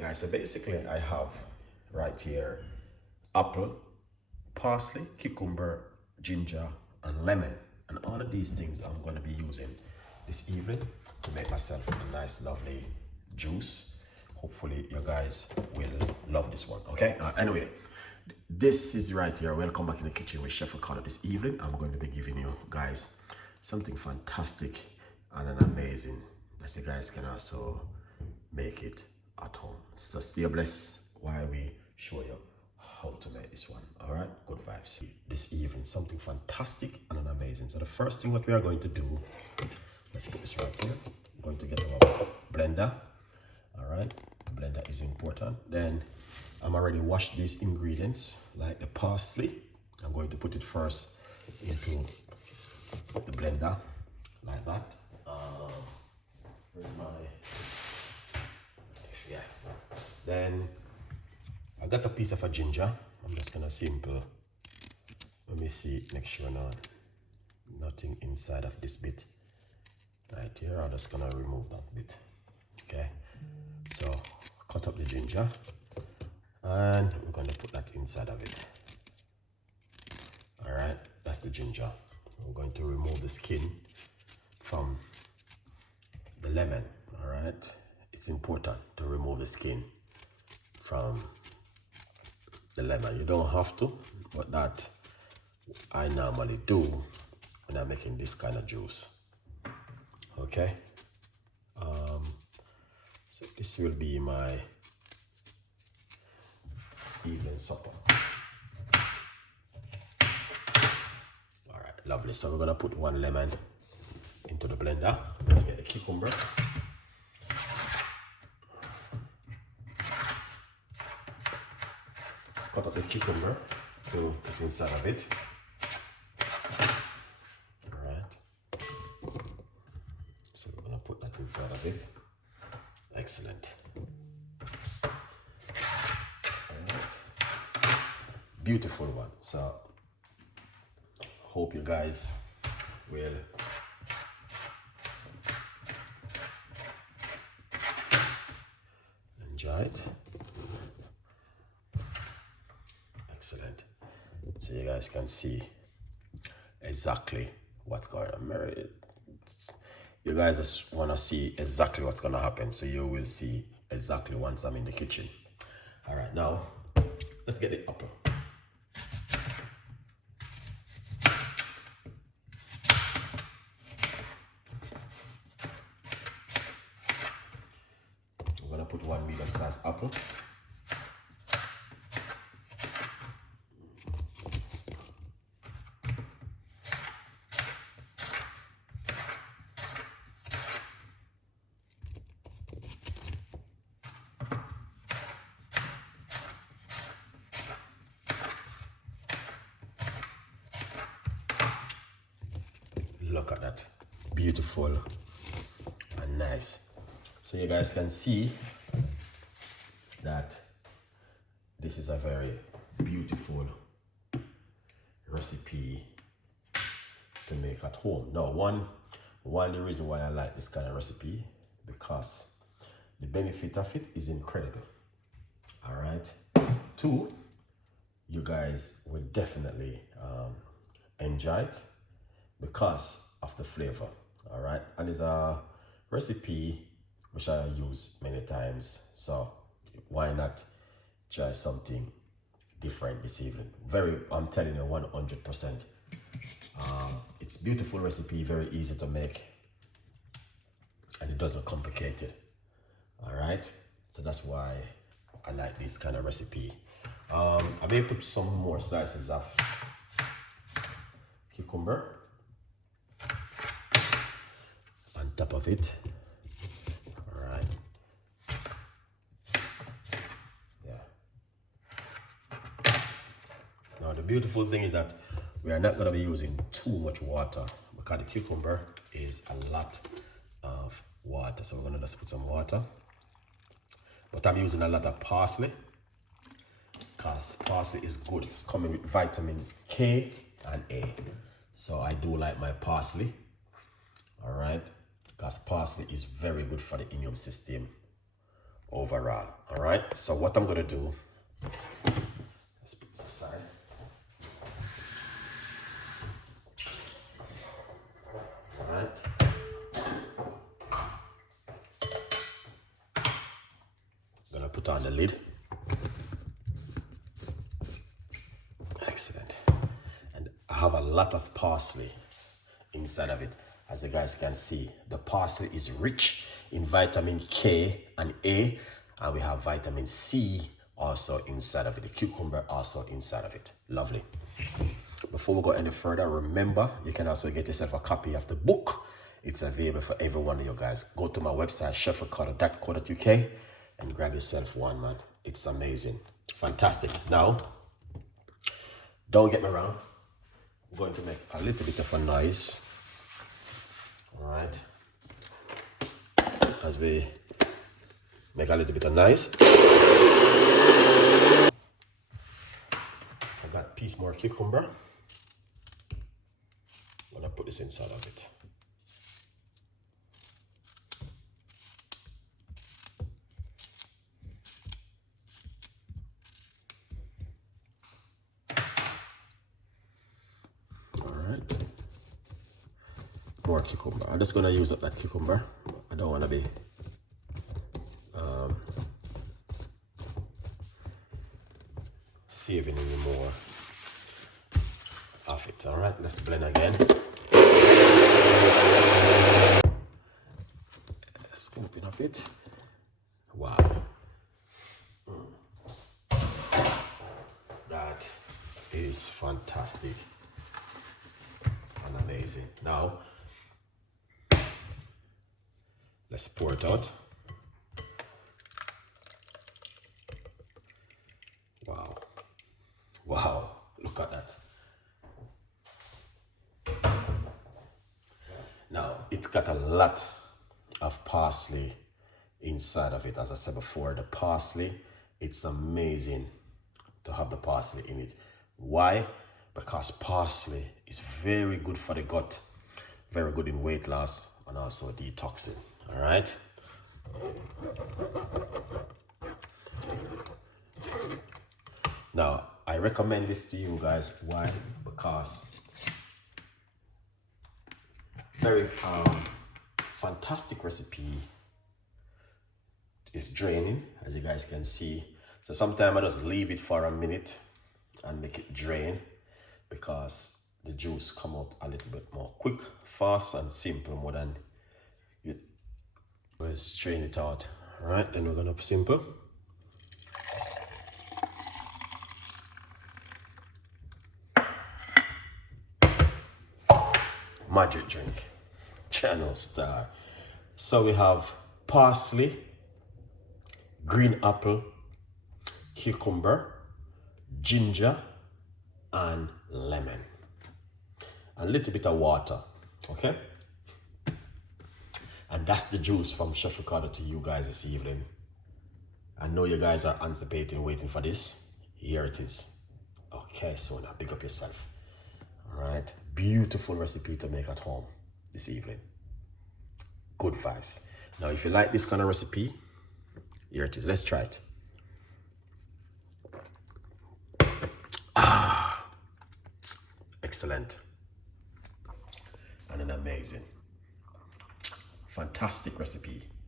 Guys, so basically I have right here apple, parsley, cucumber, ginger, and lemon. And all of these things I'm going to be using this evening to make myself a nice, lovely juice. Hopefully you guys will love this one, okay? Anyway, this is right here. Welcome back in the kitchen with Chef Ricardo. This evening I'm going to be giving you guys something fantastic and an amazing that you guys can also make it at home. So stay blessed while we show you how to make this one. All right, good vibes. This evening, something fantastic and an amazing. So the first thing what we are going to do, let's put this right here. I'm going to get our blender. All right, the blender is important. Then I'm already washed these ingredients, like the parsley. I'm going to put it first into the blender, like that. Where's my... Yeah. Then I got a piece of a ginger. I'm just gonna simple. Let me see, make sure nothing inside of this bit. Right here, I'm just gonna remove that bit. Okay. So cut up the ginger and we're gonna put that inside of it. All right, that's the ginger. We're going to remove the skin from the lemon. All right. It's important to remove the skin from the lemon. You don't have to, but that I normally do when I'm making this kind of juice. Okay. So this will be my evening supper. All right, lovely. So we're gonna put one lemon into the blender. We're gonna get the cucumber. Cut up the cucumber to put inside of it. All right. So we're gonna put that inside of it. Excellent. All right. Beautiful one. So hope you guys will enjoy it. Excellent. So you guys can see exactly what's going on. You guys just want to see exactly what's going to happen, so you will see exactly once I'm in the kitchen. All right, now let's get the apple. We're going to put one medium-sized apple. Look at that, beautiful and nice. So you guys can see that this is a very beautiful recipe to make at home. Now, one the reason why I like this kind of recipe, because the benefit of it is incredible. All right. Two, you guys will definitely enjoy it because of the flavor. All right, and it's a recipe which I use many times, so why not try something different this evening? I'm telling you, 100%. It's beautiful recipe, very easy to make, and it doesn't complicate it. All right, so that's why I like this kind of recipe. I may put some more slices of cucumber on top of it. All right. Yeah. Now the beautiful thing is that we are not going to be using too much water, because the cucumber is a lot of water. So we're going to just put some water. But I'm using a lot of parsley, because parsley is good. It's coming with vitamin K and A. So I do like my parsley. All right. Because parsley is very good for the immune system overall. All right, so what I'm gonna do, let's put this aside. All right. Gonna put on the lid. Excellent. And I have a lot of parsley inside of it. As you guys can see, the parsley is rich in vitamin K and A, and we have vitamin C also inside of it. The cucumber also inside of it. Lovely. Before we go any further, remember you can also get yourself a copy of the book. It's available for every one of you guys. Go to my website, chefricardo.co.uk, and grab yourself one, man. It's amazing. Fantastic. Now, don't get me wrong. I'm going to make a little bit of a noise. All right. As we make a little bit of noise. I got a piece more cucumber. I'm gonna put this inside of it. More cucumber. I'm just gonna use up that cucumber. I don't want to be saving any more of it. All right, let's blend again. Let's open up it. Wow, that is fantastic and amazing. Now let's pour it out. Wow. Wow. Look at that. Now, it got a lot of parsley inside of it. As I said before, the parsley, it's amazing to have the parsley in it. Why? Because parsley is very good for the gut, very good in weight loss and also detoxing. All right. Now, I recommend this to you guys. Why? Because very fantastic recipe. It's draining, as you guys can see. So sometimes I just leave it for a minute and make it drain, because the juice come out a little bit more quick, fast and simple, more than you. We'll strain it out. All right, then we're gonna simple. Magic drink, channel star. So we have parsley, green apple, cucumber, ginger, and lemon. And a little bit of water, okay? And that's the juice from Chef Ricardo to you guys this evening. I know you guys are anticipating, waiting for this. Here it is. Okay, so now pick up yourself. All right, beautiful recipe to make at home this evening. Good vibes. Now, if you like this kind of recipe, here it is. Let's try it. Excellent. And an amazing, fantastic recipe.